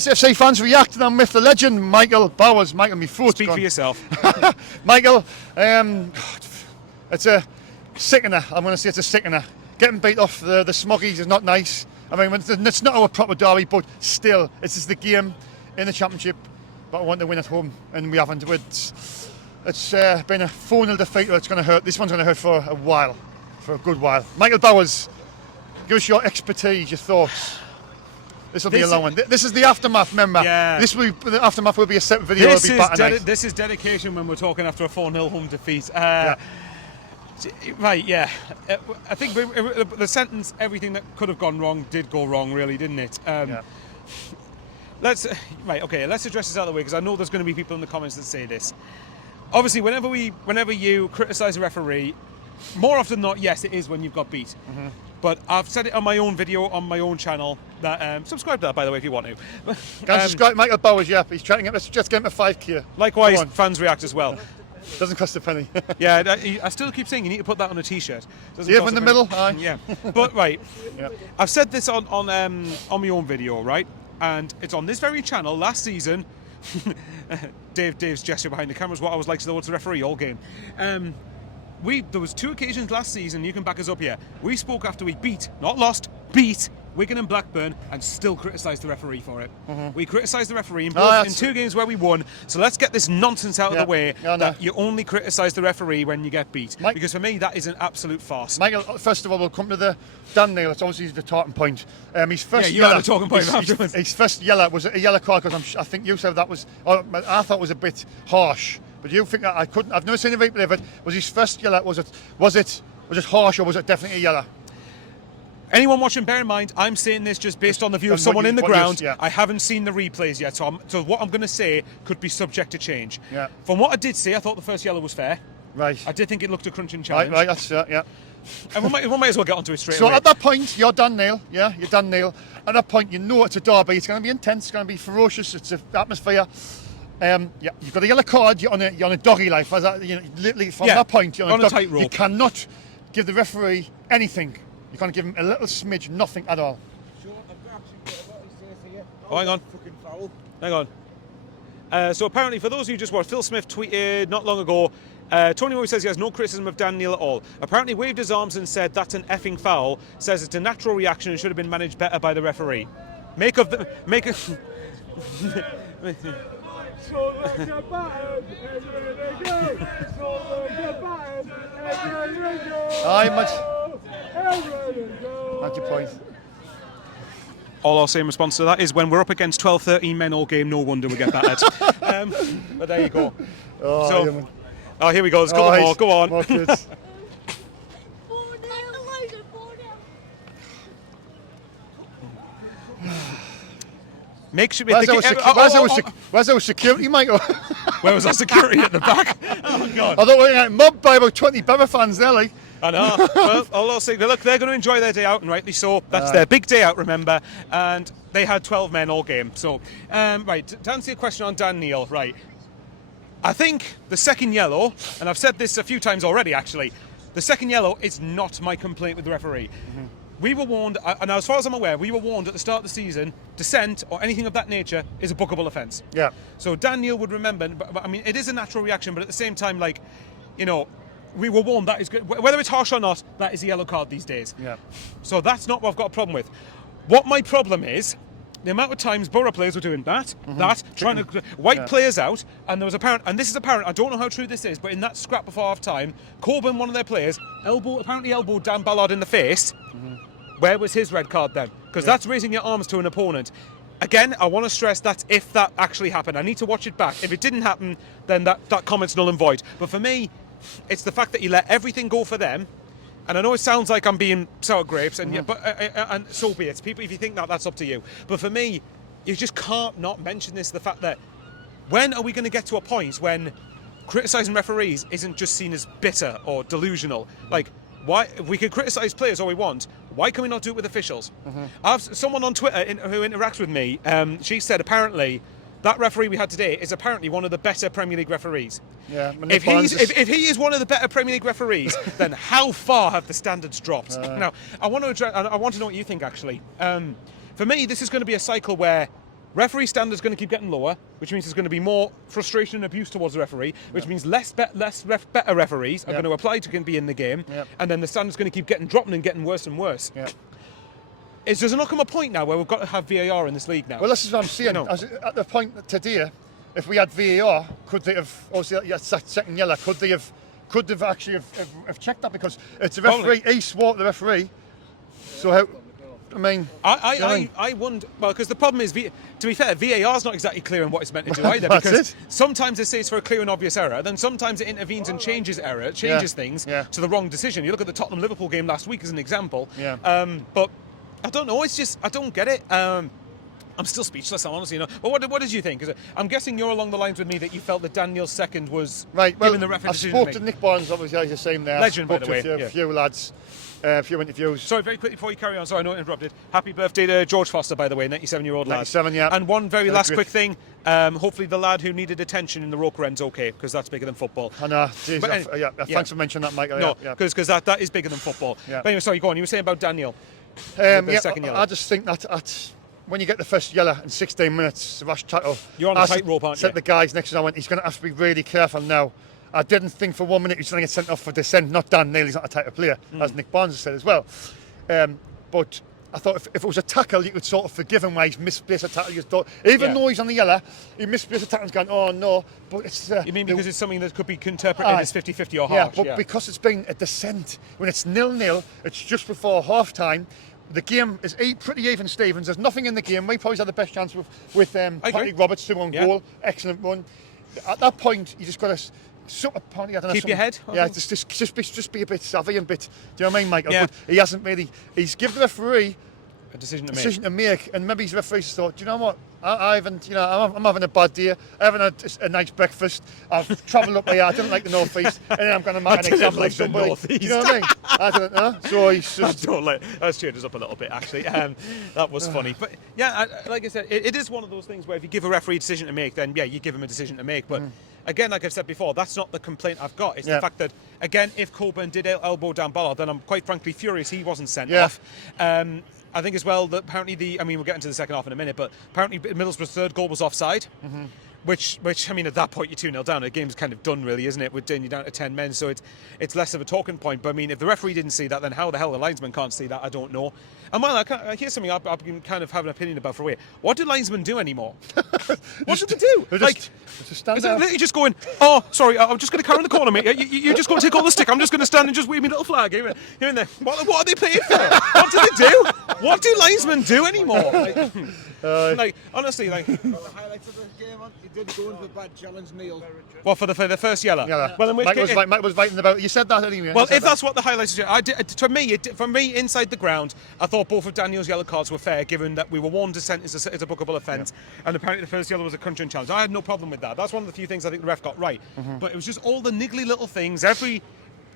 SFC fans react, and I'm with the legend Michael Bowers. Michael, me throat's Speak gone. for yourself. Michael, it's a sickener. I'm going to say it's a sickener. Getting beat off the Smoggies is not nice. I mean, it's not our proper derby, but still, it's just the game in the championship. But I want to win at home, and we haven't. It's been a 4-0 defeat. It's going to hurt. This one's going to hurt for a while, for a good while. Michael Bowers, give us your expertise, your thoughts. This will be a long one. This is the aftermath, remember? Yeah. The aftermath will be a separate video. This is dedication when we're talking after a 4-0 home defeat. Right, yeah. I think the sentence, everything that could have gone wrong did go wrong, really, didn't it? Let's address this out of the way, because I know there's going to be people in the comments that say this. Obviously, whenever you criticise a referee, more often than not, yes, it is when you've got beat. Mm-hmm. But I've said it on my own video, on my own channel, that subscribe to that, by the way, if you want to. Can subscribe Michael Bowers, yeah. He's trying to get him to 5k. Likewise, fans react as well. Doesn't cost a penny. Yeah, I still keep saying you need to put that on a t-shirt. See him in the middle? Aye. Yeah. But, right, I've said this on my own video, right? And it's on this very channel last season. Dave's gesture behind the camera is what I was like towards the referee all game. There was 2 occasions last season, you can back us up here. We spoke after we not lost, beat Wigan and Blackburn, and still criticised the referee for it. Mm-hmm. We criticised the referee in 2 games where we won. So let's get this nonsense out of the way that you only criticise the referee when you get beat. Because for me, that is an absolute farce. Michael, first of all, we'll come to the Dan Neil. It's obviously the talking point. His first you had a talking point afterwards. His first yellow was a yellow card, because I think you said that was. I thought it was a bit harsh. But you think that I couldn't? I've never seen a replay of it. Was his first yellow? Was it harsh, or was it definitely a yellow? Anyone watching, bear in mind, I'm saying this just based on the view of someone in the ground. I haven't seen the replays yet, so what I'm going to say could be subject to change. Yeah. From what I did see, I thought the first yellow was fair. Right. I did think it looked a crunching challenge. Right, that's yeah. And we might as well get onto it straight away. So at that point, you're Dan Neil. Yeah, you're Dan Neil. At that point, you know it's a derby. It's going to be intense. It's going to be ferocious. It's an atmosphere. You've got a yellow card. You're on a doggy life. Literally from that point, you're on a tightrope. You cannot give the referee anything. You can't give him a little smidge, nothing at all. Shaun, I've actually got what he says here. Hang on. Fucking foul. Hang on. So apparently, for those of you who just watched, Phil Smith tweeted not long ago, Tony Moore says he has no criticism of Dan Neil at all. Apparently waved his arms and said that's an effing foul, says it's a natural reaction and should have been managed better by the referee. That's your point. All I'll say in response to that is when we're up against 12, 13 men all game, no wonder we get battered. But there you go. Here we go. There's a couple more. Go on. More kids. Make sure. Where's our security, Michael? Where was our security at the back? Oh God! I thought we were getting mobbed by about 20 Boro fans there, like. I know. Well, all I'll say, look, they're going to enjoy their day out, and rightly so. That's their big day out, remember. And they had 12 men all game. So, right, to answer your question on Dan Neil, right. I think the second yellow, and I've said this a few times already, actually, the second yellow is not my complaint with the referee. Mm-hmm. We were warned, and as far as I'm aware, we were warned at the start of the season, dissent or anything of that nature is a bookable offence. Yeah. So Dan Neil would remember, but I mean, it is a natural reaction, but at the same time, like, you know, we were warned that is good. Whether it's harsh or not, that is a yellow card these days. Yeah. So that's not what I've got a problem with. What my problem is, the amount of times Boro players were doing trying to wipe players out, and there was and this is apparent, I don't know how true this is, but in that scrap before half time, Corbyn, one of their players, apparently elbowed Dan Ballard in the face. Mm-hmm. Where was his red card then? Because that's raising your arms to an opponent. Again, I want to stress that's if that actually happened. I need to watch it back. If it didn't happen, then that comment's null and void. But for me, it's the fact that you let everything go for them. And I know it sounds like I'm being sour grapes, and and so be it. People, if you think that, that's up to you. But for me, you just can't not mention this, the fact that when are we going to get to a point when criticising referees isn't just seen as bitter or delusional? Like, why, if we can criticise players all we want, why can we not do it with officials? I've someone on Twitter who interacts with me, she said apparently that referee we had today is apparently one of the better Premier League referees. Yeah, if he is one of the better Premier League referees, then how far have the standards dropped? Now, I want to know what you think, actually. For me, this is going to be a cycle where referee standards going to keep getting lower, which means there's going to be more frustration and abuse towards the referee, which means better referees are going to apply to be in the game, and then the standards going to keep dropping and getting worse and worse. Does there not come a point now where we've got to have VAR in this league now? Well, this is what I'm saying. At the point today, if we had VAR, could they have, obviously that second yellow, could they have actually have checked that? Because it's a referee, he swore to the referee, so how, I mean... I wonder, well, because the problem is, to be fair, VAR's not exactly clear on what it's meant to do either, because sometimes it says for a clear and obvious error, then sometimes it intervenes and changes things to the wrong decision. You look at the Tottenham-Liverpool game last week as an example, but I don't know, it's just, I don't get it. I'm still speechless, honestly. But what did you think? I'm guessing you're along the lines with me that you felt that Daniel's second was given the referee decision. I spoke to Nick Barnes, obviously, as you're saying there. Legend, by the way. A few lads, a few interviews. Sorry, very quickly before you carry on. Sorry, I know I interrupted. Happy birthday to George Foster, by the way, 97-year-old lad. 97, yeah. And one very last quick thing. Hopefully the lad who needed attention in the Roker end's okay, because that's bigger than football. I know. Thanks for mentioning that, Michael. No, because that is bigger than football. But anyway, sorry, go on. You were saying about Daniel. Second yellow. I just think that when you get the first yellow in 16 minutes, the rash tackle. You're on the tightrope, aren't you? Said the guys next to me, I went, he's going to have to be really careful now. I didn't think for 1 minute he's going to get sent off for dissent. Not Dan Neil, he's not a type of player, as Nick Barnes has said as well. But I thought if it was a tackle, you could sort of forgive him where he's misplaced a tackle. Even though he's on the yellow, he misplaced a tackle and gone, oh no. But it's you mean because it's something that could be interpreted as 50-50 or harsh? Yeah, but because it's been a dissent, when it's 0-0, it's just before half time. The game is pretty even, Stevens. There's nothing in the game. We probably had the best chance with Patrick Roberts, 2-1 goal. Excellent run. At that point, you just got to sort of keep your head. Just be a bit savvy and bit. Do you know what I mean, Michael? But he hasn't really. He's given the referee a decision to make, and maybe his referees thought, do you know what? I haven't, I'm having a bad day. I haven't had a nice breakfast. I've travelled up here. I don't like the North East, and then I'm going to make an example of somebody. Do you know what I mean? I don't know. So he's just. That's cheered us up a little bit, actually. That was funny, but yeah, like I said, it is one of those things where if you give a referee a decision to make, then you give him a decision to make. But again, like I've said before, that's not the complaint I've got. It's the fact that, again, if Coburn did elbow down Ballard, then I'm quite frankly furious he wasn't sent off. I think as well that apparently we'll get into the second half in a minute, but apparently Middlesbrough's third goal was offside, which I mean, at that point you're 2-0 down. The game's kind of done, really, isn't it? We're down to 10 men, so it's less of a talking point. But I mean, if the referee didn't see that, then how the hell the linesman can't see that? I don't know. And while here's something I've been kind of having an opinion about for a way. What do linesmen do anymore? What do they do? Is it literally just going, oh, sorry, I'm just going to carry in the corner, mate. You're just going to take all the stick. I'm just going to stand and just wave my little flag here and there. What are they playing for? What do they do? What do linesmen do anymore? Honestly, Well, the highlights of the game, he did go in for bad challenge, Neil. Well, for the first yellow. Well, then Mike was writing about. You said that anyway. Well, if that's what the highlights are, for me, inside the ground, I thought both of Daniel's yellow cards were fair, given that we were warned dissent is a bookable offence, and apparently the first yellow was a country challenge. I had no problem with that. That's one of the few things I think the ref got right. But it was just all the niggly little things. Every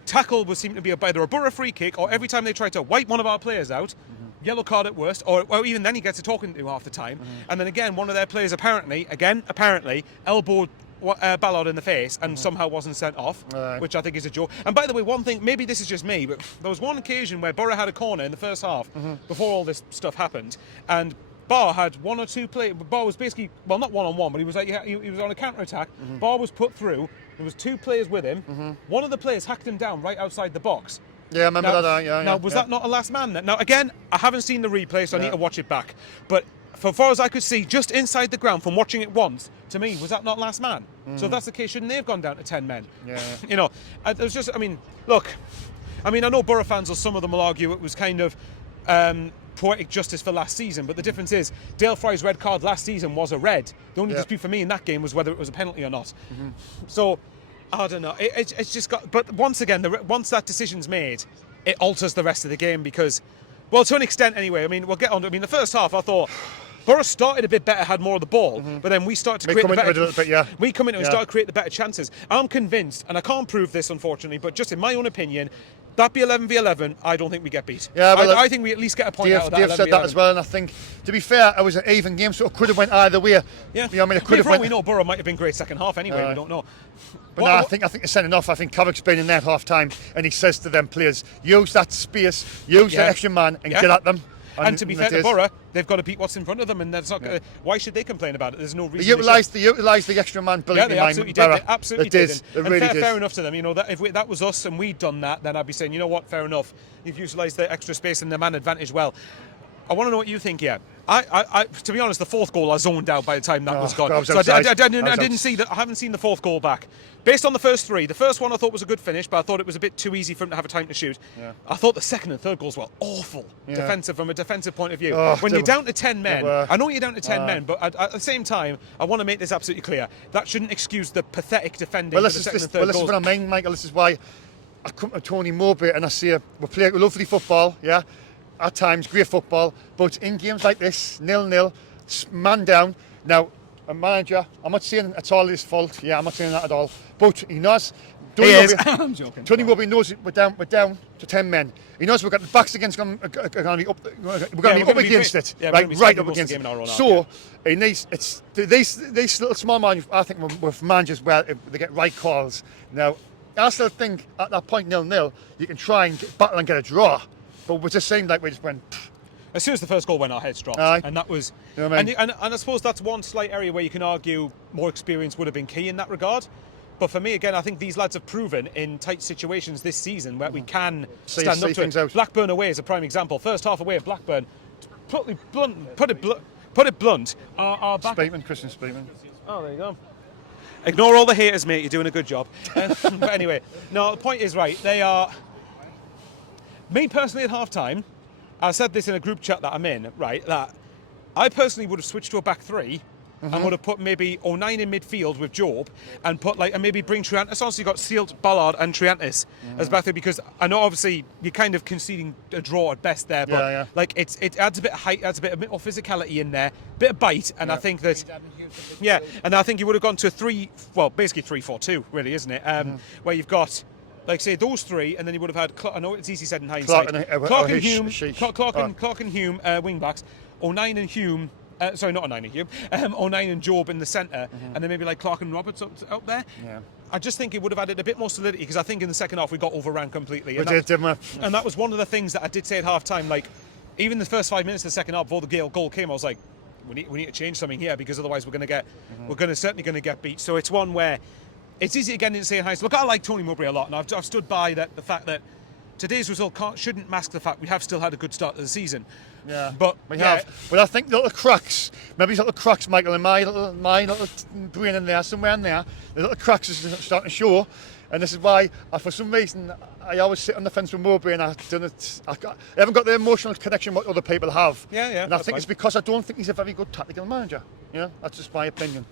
tackle was seemed to be either a Boro free kick, or every time they tried to wipe one of our players out. Yellow card at worst, or even then he gets a talking to half the time. And then again, one of their players apparently elbowed Ballard in the face and somehow wasn't sent off, which I think is a joke. And by the way, one thing, maybe this is just me, but there was one occasion where Boro had a corner in the first half before all this stuff happened, and Bar had one or two players. Bar was basically, well, not one-on-one, but he was on a counter-attack. Bar was put through. There was two players with him. One of the players hacked him down right outside the box. Yeah, I remember that. Now, was that not a last man then? Now, again, I haven't seen the replay, so I need to watch it back. But for far as I could see, just inside the ground from watching it once, to me, was that not last man? So if that's the case, shouldn't they have gone down to 10 men? It was just, look, I know Borough fans, or some of them will argue it was kind of poetic justice for last season, but the difference is Dale Fry's red card last season was a red. The only dispute for me in that game was whether it was a penalty or not. So, I don't know. It's just got. But once again, once that decision's made, it alters the rest of the game because, well, to an extent anyway. We'll get on to. The first half, I thought Borough started a bit better, had more of the ball, but then we started to create the better. We come in and started to create the better chances. I'm convinced, and I can't prove this unfortunately, but just in my own opinion, that be 11v11, I don't think we get beat. Yeah, well, I think we at least get a point out of that. Dave said that as well, and I think, to be fair, it was an even game, so it could have went either way. Yeah, it could have went. We know Borough might have been great second half anyway. We don't know. But I think they're sending off. I think Carrick's been in there at half time, and he says to them players, use that space, use the extra man, and get at them. And to be fair it to is. Boro, they've got to beat what's in front of them, and that's not. Why should they complain about it? There's no They reason. utilised the extra man Yeah, brilliantly. they absolutely did. Boro. They absolutely They did. They And really did. fair enough to them. You know, that if that was us and we'd done that, then I'd be saying, you know what, fair enough. You've utilised the extra space and the man advantage well. I want to know what you think here. To be honest, the fourth goal I zoned out by the time that was gone. I was So outside. I didn't see that. I haven't seen the fourth goal back. Based on the first three, the first one I thought was a good finish, but I thought it was a bit too easy for him to have a time to shoot. Yeah. I thought the second and third goals were awful defensive from a defensive point of view. Oh, when you're down to 10 men, I know you're down to 10 men, but at the same time, I want to make this absolutely clear. That shouldn't excuse the pathetic defending for the second and third this is goals. what I mean, Michael. This is why I come to Tony Mowbray and I say we play lovely football, yeah. At times, great football, but in games like this, 0-0, man down. Now, a manager, I'm not saying it's all his fault. Yeah, I'm not saying that at all. But he knows. I'm joking. Tony Mowbray knows we're down to 10 men. He knows we've got the backs against going to be up. We're going to be up against it, right up against it. So he needs these little small managers. I think with managers where they get right calls. Now, I still think at that point 0-0, you can try and battle and get a draw. But it just seemed like we just went. As soon as the first goal went, our heads dropped, and that was. You know what I mean? And I suppose that's one slight area where you can argue more experience would have been key in that regard. But for me, again, I think these lads have proven in tight situations this season where we can stand up to it. Blackburn away is a prime example. First half away at Blackburn, put it blunt. Our back. Christian Speakman. Oh, there you go. Ignore all the haters, mate. You're doing a good job. But anyway, no. The point is right. They are. Me personally, at half time, I said this in a group chat that I'm in, right, that I personally would have switched to a back three and would have put maybe O'Nien in midfield with Job and put and maybe bring Triantis on, so you got Sealed, Ballard and Triantis as back three, because I know obviously you're kind of conceding a draw at best there, but it adds a bit of height, adds a bit more physicality in there, bit of bite, and I think that and I think you would have gone to basically 3-4-2 really, isn't it? Where you've got say those three, and then you would have had. I know it's easy said in hindsight. Clark and Hume, wing backs. O'Nien and Hume. Sorry, not O'Nien and Hume. O'Nien and Job in the centre, and then maybe like Clark and Roberts up there. Yeah. I just think it would have added a bit more solidity, because I think in the second half we got overran completely. And that was one of the things that I did say at half time. Like, even the first 5 minutes of the second half before the goal came, I was like, we need to change something here, because otherwise we're certainly going to get beat. So it's one where. It's easy again to say in high school. Look, I like Tony Mowbray a lot, and I've stood by the fact that today's result shouldn't mask the fact we have still had a good start to the season. Yeah, but we have. But I think little cracks, Michael, in my little brain in there, somewhere in there, the little cracks are starting to show, and this is why, for some reason, I always sit on the fence with Mowbray, and I haven't got the emotional connection what other people have. Yeah. And I think it's because I don't think he's a very good tactical manager. Yeah, that's just my opinion.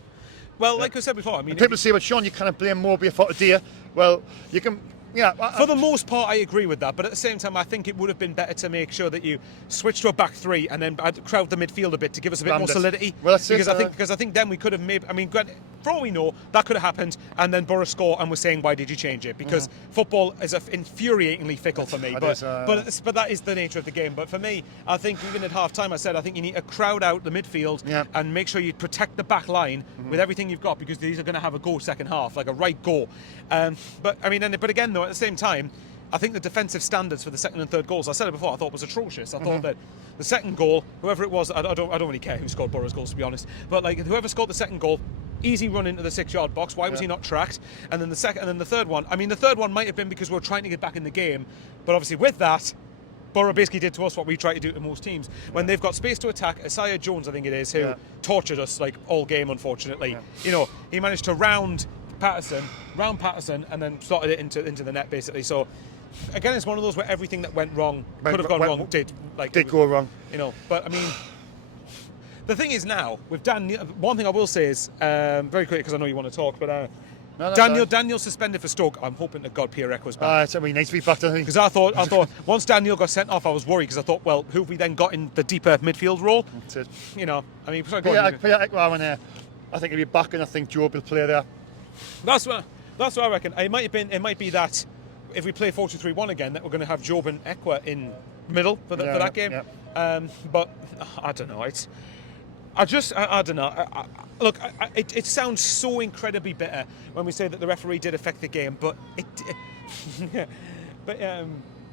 Well, like I said before, I mean, people say, well, Shaun, you kind of blame Mowbray for today. Well, you can. Yeah, for the most part, I agree with that. But at the same time, I think it would have been better to make sure that you switch to a back three and then crowd the midfield a bit to give us a bit more solidity. Well, because I think then we could have made. I mean, for all we know, that could have happened, and then Boro score, and we're saying, why did you change it? Because football is infuriatingly fickle for me. But that is the nature of the game. But for me, I think even at half time, I said I think you need to crowd out the midfield and make sure you protect the back line with everything you've got, because these are going to have a go second half, like a right go. But again, though, at the same time, I think the defensive standards for the second and third goals, I said it before, I thought was atrocious. I thought that the second goal, whoever it was, I don't really care who scored Boro's goals, to be honest. But like, whoever scored the second goal, easy run into the 6-yard box. Why was he not tracked? And then the third one. I mean, the third one might have been because we were trying to get back in the game, but obviously with that, Boro basically did to us what we try to do to most teams. When they've got space to attack, Isaiah Jones, I think it is, who tortured us like all game, unfortunately. You know, he managed to round Patterson, and then slotted it into the net, basically. So, again, it's one of those where everything that went wrong could have gone wrong. Did go wrong. You know, but I mean, the thing is now with Daniel. One thing I will say is very quickly, because I know you want to talk, but. Daniel suspended for Stoke. I'm hoping to God Pierre was back. So he needs to be back, I think. Because I thought once Daniel got sent off, I was worried, because I thought, well, who have we then got in the deeper midfield role? That's it. You know, I mean, sorry, I think he'll be back, and I think Job will play there. That's what I reckon. It might be that if we play 4-2-3-1 again, that we're going to have Job and Ekwa in middle for that game. Yeah. But I don't know. I don't know. Look, it sounds so incredibly bitter when we say that the referee did affect the game, but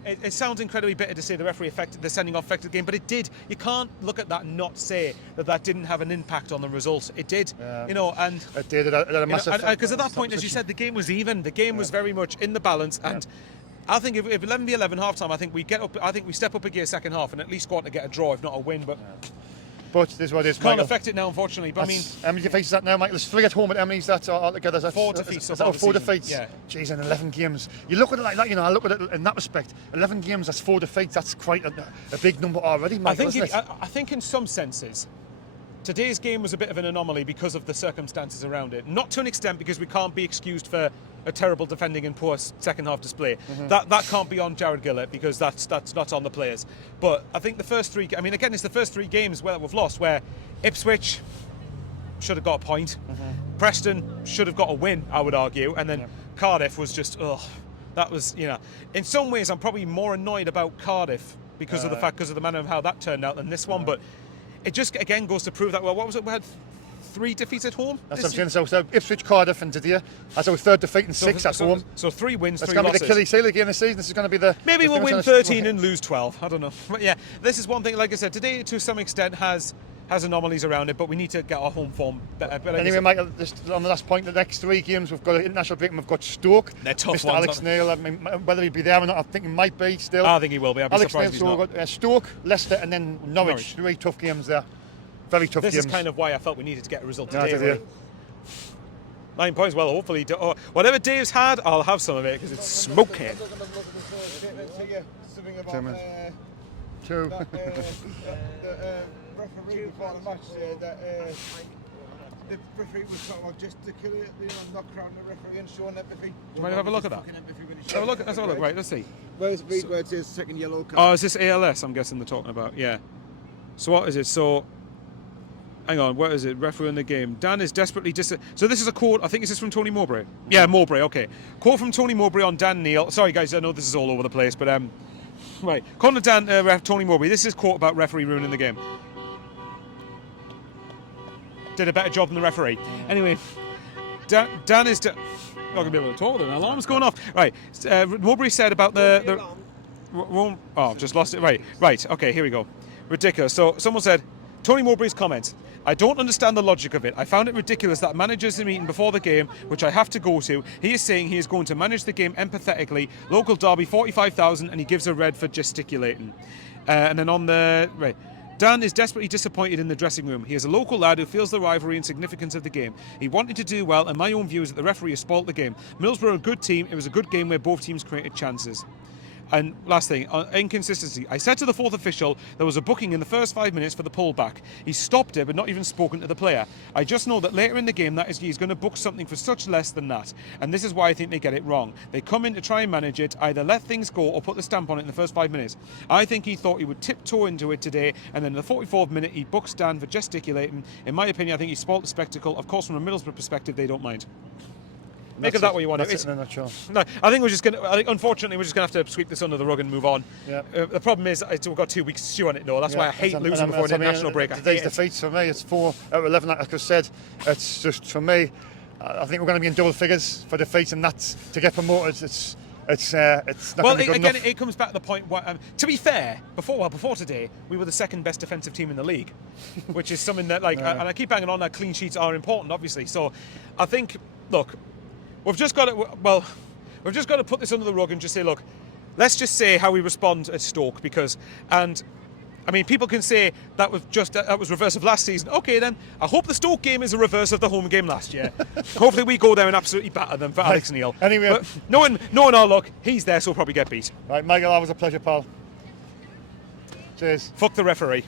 it sounds incredibly bitter to say the referee affected the sending off affected the game, but it did. You can't look at that and not say that didn't have an impact on the result. It did, and it did. It had a massive. Because at that point, as you said, the game was even. The game was very much in the balance, and I think if 11v11 half time, I think we get up. I think we step up a gear second half and at least go on to get a draw, if not a win. But this is what it is. Can't Michael. affect it now, unfortunately. But How many defeats is that now, Michael? There's 3 at home at Emily's. That's altogether. That's 4 defeats. Is that 4 defeats? Yeah. Jeez, in 11 games. You look at it like that. I look at it in that respect. 11 games. That's 4 defeats. That's quite a big number already, Michael. I think in some senses, today's game was a bit of an anomaly because of the circumstances around it. Not to an extent because we can't be excused for a terrible defending and poor second half display. That can't be on Jared Gillett because that's not on the players. But I think the first 3. I mean, again, it's the first 3 games where we've lost where Ipswich should have got a point. Preston should have got a win, I would argue, and then Cardiff was just that was in some ways I'm probably more annoyed about Cardiff because of the manner of how that turned out than this one, but it just again goes to prove that what was it, we had 3 defeats at home. That's what I'm saying. So Ipswich, Cardiff, and today. That's our 3rd defeat and 6 at home. So 3 wins, 3 That's going to be the losses. Achilles heel again this season. This is going to be the. Maybe we'll win 13 and lose 12. I don't know. But yeah, this is one thing. Like I said, today to some extent has anomalies around it, but we need to get our home form better. But like anyway, Michael, just on the last point, the next 3 games we've got an international break and we've got Stoke. They're tough Mr. ones. Alex Neil, I mean, whether he'll be there or not, I think he might be still. I think he will be. I'd be Alex surprised Neil, if he's so not. we've got Stoke, Leicester, and then Norwich. 3 tough games there. Very tough games. This is kind of why I felt we needed to get a result Yeah, today. Right? 9 points. Well, hopefully, whatever Dave's had, I'll have some of it because it's smoking. Two. Referee before the match said that the referee was sort of gesticulating, not crowding the referee and showing empathy. Do you mind have a look at that? Let's have a look. Right, let's see. Where's where it says second yellow card? Oh, is this ALS? I'm guessing they're talking about. Yeah. So what is it? So, hang on. What is it? Referee in the game. Dan is desperately So this is a quote. I think this is from Tony Mowbray. Yeah, Mowbray. Okay. Quote from Tony Mowbray on Dan Neil. Sorry, guys. I know this is all over the place, but right. According to Dan, Tony Mowbray, this is a quote about referee ruining the game. Did a better job than the referee. Anyway, Dan is. Not gonna be able to talk with an alarm's going off. Right. Mowbray said about the. Oh, just lost it. Right. Okay. Here we go. Ridiculous. So someone said, Tony Mowbray's comment. I don't understand the logic of it. I found it ridiculous that managers are meeting before the game, which I have to go to. He is saying he is going to manage the game empathetically. Local derby, 45,000, and he gives a red for gesticulating. And then on the right. Dan is desperately disappointed in the dressing room. He is a local lad who feels the rivalry and significance of the game. He wanted to do well, and my own view is that the referee has spoilt the game. Middlesbrough are a good team. It was a good game where both teams created chances. And last thing, inconsistency. I said to the 4th official there was a booking in the first 5 minutes for the pullback. He stopped it but not even spoken to the player. I just know that later in the game he's going to book something for such less than that. And this is why I think they get it wrong. They come in to try and manage it, either let things go or put the stamp on it in the first 5 minutes. I think he thought he would tiptoe into it today, and then in the 44th minute he books Dan for gesticulating. In my opinion, I think he spoilt the spectacle. Of course, from a Middlesbrough perspective, they don't mind. Make of that what you want. That's it in a nutshell. No, I think unfortunately, we're just going to have to sweep this under the rug and move on. Yeah. The problem is, we've got 2 weeks to stew on it, though. That's why I hate losing before an international break. Today's defeats for me, it's 4 out of 11, like I said. It's just, for me, I think we're going to be in double figures for defeats, and that's, to get promoted, it's not going to be good enough. It comes back to the point where, to be fair, before today, we were the 2nd best defensive team in the league, which is something that, and I keep banging on that clean sheets are important, obviously. So I think, look, we've just got to put this under the rug and just say, look, let's just say how we respond at Stoke, people can say that was reverse of last season. Okay, then I hope the Stoke game is a reverse of the home game last year. Hopefully we go there and absolutely batter them for Alex Neil. Anyway, but knowing our luck, he's there, so we'll probably get beat. Right, Michael, that was a pleasure, pal. Cheers. Fuck the referee.